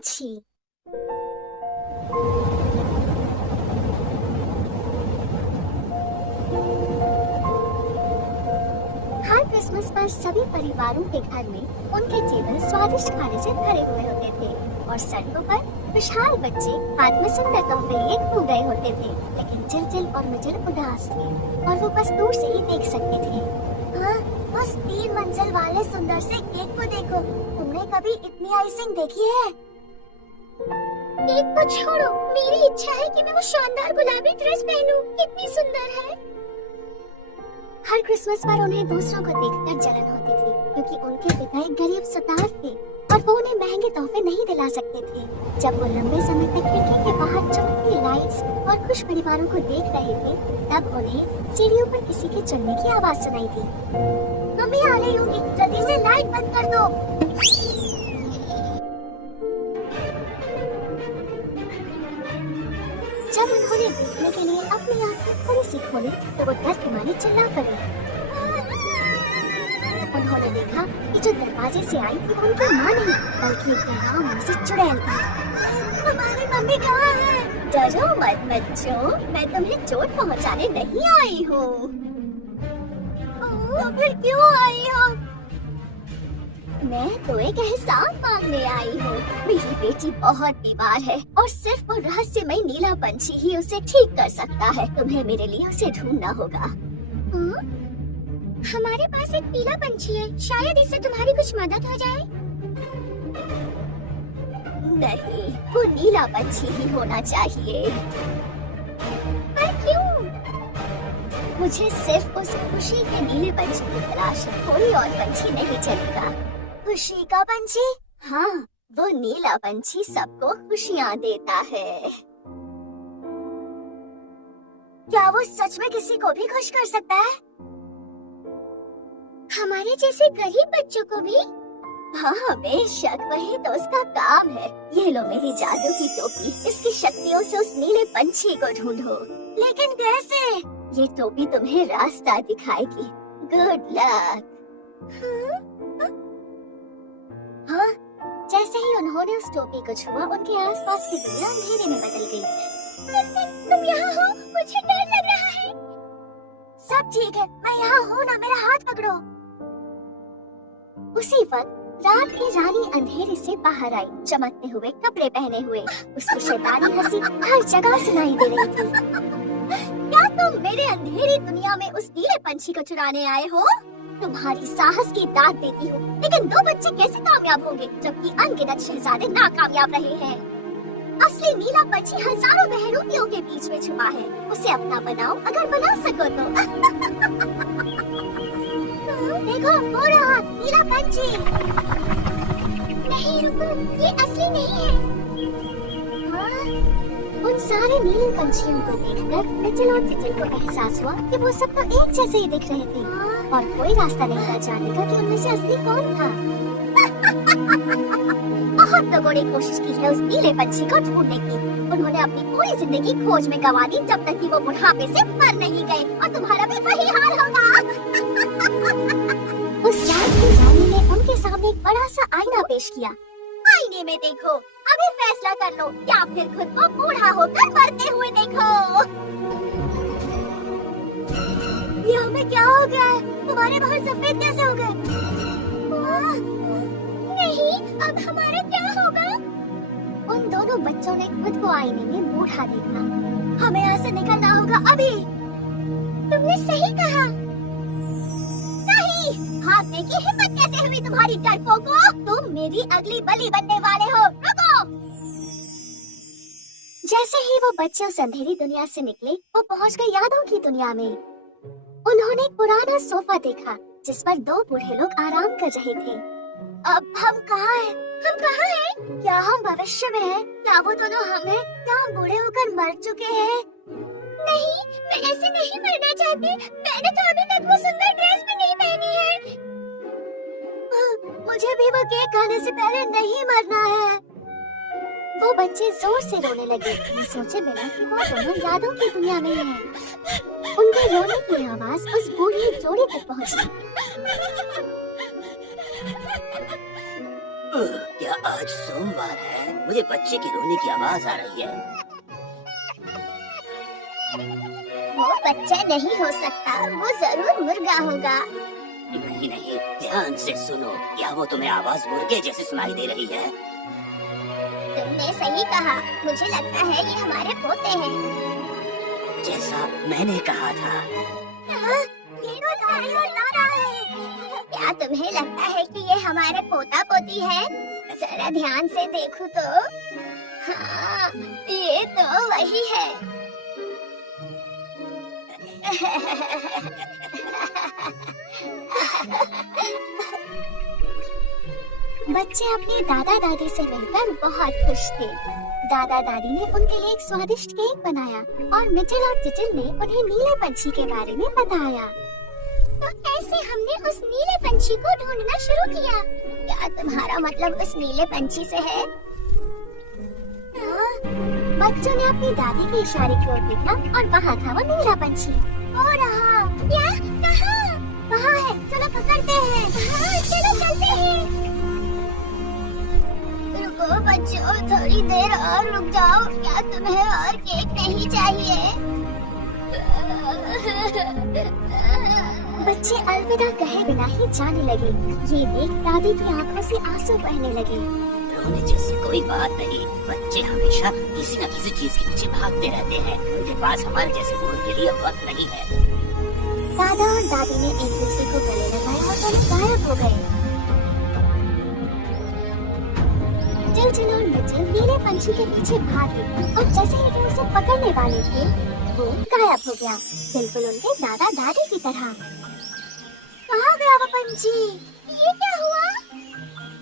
पंछी। हर क्रिसमस पर सभी परिवारों के घर में उनके टेबल स्वादिष्ट खाने से भरे हुए होते थे और सड़कों पर खुशहाल बच्चे हाथ में सुंदर तोहफे लिए घूम रहे होते थे। लेकिन जिल और मिजर उदास थे और वो बस दूर से ही देख सकते थे। हाँ, उस 3 मंजिल वाले सुंदर से केक को देखो। तुमने कभी इतनी आइसिंग देखी है? केक को छोड़ो, मेरी इच्छा है कि मैं वो शानदार गुलाबी ड्रेस पहनूं। कितनी सुंदर है। हर क्रिसमस पर उन्हें दूसरों को देखकर जलन होती थी क्योंकि उनके पिता एक गरीब सुतार थे और वो उन्हें महंगे तोहफे नहीं दिला सकते थे। जब वो लंबे समय तक खिड़की के बाहर चमकती लाइट्स और खुश परिवारों को देख रहे थे, तब उन्हें सीढ़ियों पर किसी के चलने की आवाज सुनाई दी। मम्मी आ रही होगी, जल्दी से लाइट बंद कर दो। जब उन्होंने देखने के लिए अपनी आंखें थोड़ी सी खोली तो वो डर के मारे चिल्ला पड़ी। उन्होंने देखा कि जो दरवाजे से आई थी उनकी माँ नहीं बल्कि एक डरावनी सी चुड़ैल थी। हमारी मम्मी कहाँ है? डरो मत बच्चों, मैं तुम्हें चोट पहुँचाने नहीं आई हूँ। तो फिर क्यों आई हो? मैं तो एक एहसान मांगने आई हूँ। मेरी बेटी बहुत बीमार है और सिर्फ वो रहस्यमय नीला पंछी ही उसे ठीक कर सकता है। तुम्हें मेरे लिए उसे ढूंढना होगा। हमारे पास एक पीला पंछी है, शायद इससे तुम्हारी कुछ मदद हो जाए। नहीं, वो नीला पंछी ही होना चाहिए। पर क्यों? मुझे सिर्फ उस खुशी के नीले पंछी की तलाश है, कोई और पंछी नहीं चलेगा। खुशी का पंछी? हाँ, वो नीला पंछी सबको खुशियाँ देता है। क्या वो सच में किसी को भी खुश कर सकता है? हमारे जैसे गरीब बच्चों को भी? हाँ बेशक, वही तो उसका काम है। ये लो मेरी जादू की टोपी, इसकी शक्तियों से उस नीले पंछी को ढूंढो। लेकिन कैसे? ये टोपी तुम्हें रास्ता दिखाएगी। Good luck. हाँ, जैसे ही उन्होंने उस टोपी को छुआ, उनके आसपास की दुनिया अंधेरे में बदल गई। तुम यहाँ हो? मुझे डर लग रहा है। सब ठीक है, मैं यहाँ हूँ ना, मेरा हाथ पकड़ो। उसी वक्त रात की रानी अंधेरे से बाहर आई, चमकते हुए कपड़े पहने हुए। उसकी शैतानी हंसी हर जगह सुनाई दे रही थी। क्या तुम मेरे अंधेरी दुनिया में उस नीले पंछी को चुराने आए हो? तुम्हारी साहस की दाद देती हूँ, लेकिन 2 बच्चे कैसे कामयाब होंगे जबकि अनगिनत शहजादे नाकामयाब रहे हैं? असली नीला पंछी हजारों बहरूपियों के बीच में छुपा है। उसे अपना बनाओ, अगर बना सको तो। देखो, हो रहा नीला पंछी। नहीं रुको, ये असली नहीं है। हाँ, उन सारे नीले पंछियों को देखकर पिचल और टिचल को एहसास हुआ कि वो सब तो एक जैसे ही दिख रहे थे और कोई रास्ता नहीं था जानने का कि उनमें से असली कौन था। बहुत लोगों ने कोशिश की है उस नीले पंछी को ढूंढने की। उन्होंने अपनी पूरी जिंदगी खोज में गंवा दी जब तक कि वो बुढ़ापे से मर नहीं गए, और तुम्हारा भी वही हाल होगा। उस रात की रानी ने उनके सामने एक बड़ा सा आईना पेश किया। आईने में देखो, अभी फैसला कर लो, या फिर खुद को बूढ़ा होकर मरते हुए देखो। ये हमें क्या हो गया है? तुम्हारे बाल सफेद कैसे हो गए? नहीं, अब हमारा क्या होगा? उन दोनों बच्चों ने खुद को आईने में बूढ़ा देखा। हमें यहाँ से निकलना होगा अभी। तुमने सही कहा। नहीं, भागने की हिम्मत कैसे हुई तुम्हारी डरपोकों? तुम मेरी अगली बलि बनने वाले हो। रुको। जैसे ही वो बच्चे उस अंधेरी दुनिया से निकले, वो पहुँच गए यादों की दुनिया में। उन्होंने एक पुराना सोफा देखा जिस पर 2 बूढ़े लोग आराम कर रहे थे। अब हम कहाँ हैं? हम कहाँ हैं? क्या हम भविष्य में हैं? क्या वो दोनों हम हैं? क्या हम बूढ़े होकर मर चुके हैं? नहीं, मैं ऐसे नहीं मरना चाहती। मैंने तो अभी तक वो सुंदर ड्रेस भी नहीं पहनी है। मुझे भी वो केक खाने से पहले नहीं मरना है। वो बच्चे जोर से रोने लगे, सोचे बिना कि वो दोनों यादों की दुनिया में हैं। उनके रोने की आवाज उस बूढ़ी जोड़ी तक पहुंची। क्या आज सोमवार है? है? मुझे बच्चे के रोने की आवाज आ रही है। वो बच्चा नहीं हो सकता, वो जरूर मुर्गा होगा। नहीं नहीं, ध्यान से सुनो। क्या वो तुम्हें आवाज मुर्गे जैसी सुनाई दे रही है? तुमने सही कहा, मुझे लगता है ये हमारे पोते हैं। जैसा मैंने कहा था। ये तो गाड़ी और ला रहा है। क्या तुम्हें लगता है कि ये हमारे पोता पोती है? जरा ध्यान से देखो तो। हाँ, ये तो वही है। बच्चे अपने दादा दादी से मिलकर बहुत खुश थे। दादा दादी ने उनके लिए एक स्वादिष्ट केक बनाया और मिचेल और चिचिल ने उन्हें नीले पंछी के बारे में बताया। तो ऐसे हमने उस नीले पंछी को ढूंढना शुरू किया। क्या तुम्हारा मतलब उस नीले पंछी से है? बच्चों ने अपनी दादी के इशारे की ओर देखा और वहाँ था वो नीला पंछी। हो रहा क्या? कहाँ? वहाँ है, चलो पकड़ते हैं। हाँ, चलो चलते हैं। रुको बच्चों, थोड़ी देर और रुक जाओ। क्या तुम्हें और केक नहीं चाहिए? बच्चे अलविदा कहे बिना ही जाने लगे। ये देख दादी की आंखों से आंसू बहने लगे। रोने जैसी कोई बात नहीं। बच्चे हमेशा किसी न किसी चीज के पीछे भागते रहते हैं। उनके पास हमारे जैसे मूड के लिए वक्त नहीं है। दादा और दादी ने एक दूसरे को गले लगाए और दोनों गायब हो गए। चिलचिल और मिचेल नीले पंछी के पीछे भागे और जैसे ही वो उसे पकड़ने वाले थे, वो गायब हो गया, बिल्कुल उनके दादा दादी की तरह। कहाँ गया वो पंछी? ये क्या हुआ?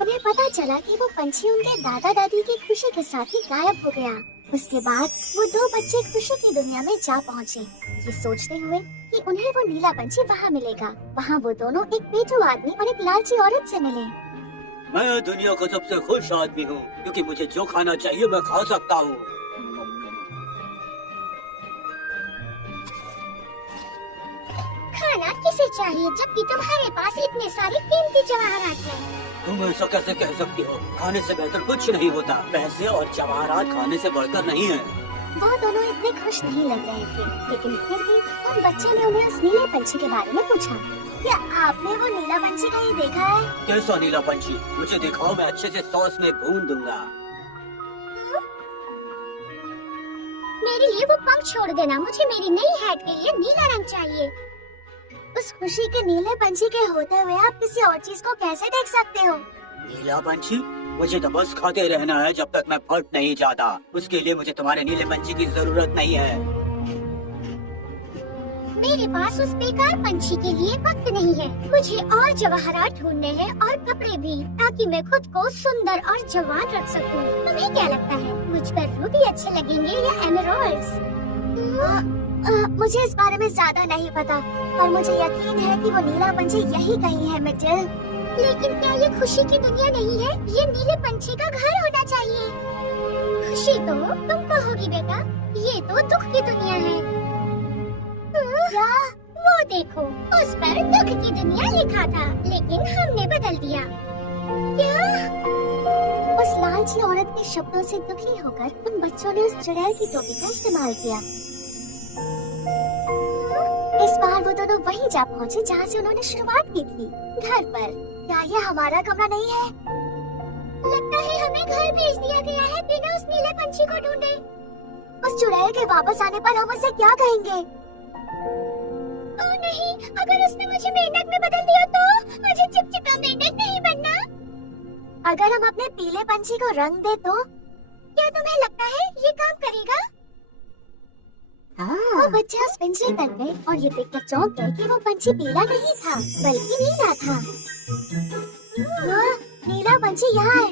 उन्हें पता चला कि वो पंछी उनके दादा दादी की खुशी के साथ ही गायब हो गया। उसके बाद वो दो बच्चे खुशी की दुनिया में जा पहुँचे, ये सोचते हुए कि उन्हें वो नीला पंछी वहाँ मिलेगा। वहाँ वो दोनों एक पेटू आदमी और एक लालची औरत से मिले। मैं दुनिया का सबसे खुश आदमी हूँ, क्योंकि मुझे जो खाना चाहिए मैं खा सकता हूँ। खाना किसे चाहिए जबकि तुम्हारे पास इतने सारे कीमती जवाहरात हैं? तुम ऐसा कैसे कह सकती हो? खाने से बेहतर कुछ नहीं होता। पैसे और जवाहरात खाने से बढ़कर नहीं है। वो दोनों इतने खुश नहीं लग रहे थे, लेकिन फिर भी उन बच्चे ने उन्हें उस नीले पंछी के बारे में पूछा। क्या आपने वो नीला पंछी कहीं देखा है? कैसा नीला पंछी? मुझे दिखाओ, मैं अच्छे से सॉस में भून दूंगा। मेरे लिए वो पंख छोड़ देना, मुझे मेरी नई हैट के लिए नीला रंग चाहिए। उस खुशी के नीले पंछी के होते हुए आप किसी और चीज को कैसे देख सकते हो? नीला पंछी? मुझे तो बस खाते रहना है जब तक मैं फट नहीं जाता। उसके लिए मुझे तुम्हारे नीले पंछी की जरूरत नहीं है। मेरे पास उस बेकार पंछी के लिए वक्त नहीं है। मुझे और जवाहरात ढूंढने हैं और कपड़े भी, ताकि मैं खुद को सुंदर और जवान रख सकूं। तुम्हें क्या लगता है, मुझ पर रूबी अच्छे लगेंगे या एमराल्ड्स? मुझे इस बारे में ज्यादा नहीं पता, पर मुझे यकीन है कि वो नीला पंछी यही कहीं है मिचेल। लेकिन क्या ये खुशी की दुनिया नहीं है? ये नीले पंछी का घर होना चाहिए। खुशी तो तुम कहोगी बेटा, ये तो दुख की दुनिया है। क्या? वो देखो, उस पर दुख की दुनिया लिखा था, लेकिन हमने बदल दिया। क्या? उस लालची औरत के शब्दों से दुखी होकर उन बच्चों ने उस चुड़ैल की टोपी का इस्तेमाल किया। इस बार वो दोनों वहीं जा पहुँचे जहाँ से उन्होंने शुरुआत की थी, घर पर। क्या ये हमारा कमरा नहीं है? लगता है हमें घर भेज दिया गया है बिना उस नीले पंछी को ढूंढे। उस चुड़ैल के वापस आने पर हम उसे क्या कहेंगे? ओह नहीं, अगर उसने मुझे मेंढक में बदल दिया तो? मुझे चिपचिपा मेंढक नहीं बनना। अगर हम अपने पीले पंछी को रंग दे तो? क्या तुम्हें लगता है ये काम करेगा? वो बच्चे उस पिंजरे तक गए और ये देखकर चौंक गए कि वो पंछी पीला नहीं था, बल्कि नीला था। नीला पंछी यहाँ है।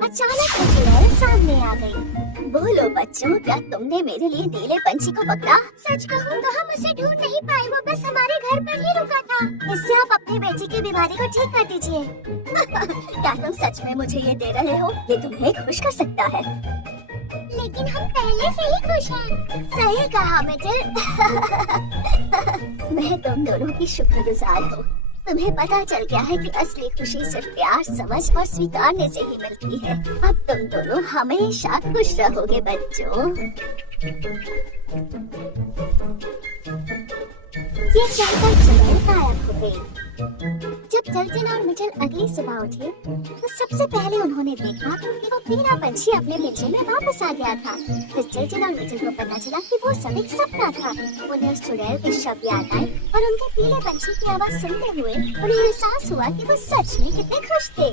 अचानक वो चुड़ैल सामने आ गई। बोलो बच्चों, क्या तुमने मेरे लिए नीले पंछी को पकड़ा? सच कहूँ तो हम उसे ढूंढ नहीं पाए, वो बस हमारे घर पर ही रुका था। इससे आप अपनी बेटी की बीमारी को ठीक कर दीजिए। क्या तुम सच में मुझे ये दे रहे हो? ये तुम्हें खुश कर सकता है। लेकिन हम पहले से ही खुश हैं। सही कहा मिचेल। मैं तुम दोनों की शुक्रगुजार हूँ। तुम्हें पता चल गया है कि असली खुशी सिर्फ प्यार, समझ और स्वीकारने से ही मिलती है। अब तुम दोनों हमेशा खुश रहोगे बच्चों। ये कहकर चुड़ैल गायब हो गई। जब टल्टन और मिचेल अगली सुबह उठे तो सबसे पहले उन्होंने देखा कि वो पीला पंछी अपने पिंजरे में वापस आ गया था। फिर टल्टन और मिचेल को पता चला कि वो सब एक सपना था। उन्हें उस चुड़ैल के शब्द याद आए और उनके पीले पंछी की आवाज सुनते हुए उन्हें एहसास हुआ कि वो सच में कितने खुश थे।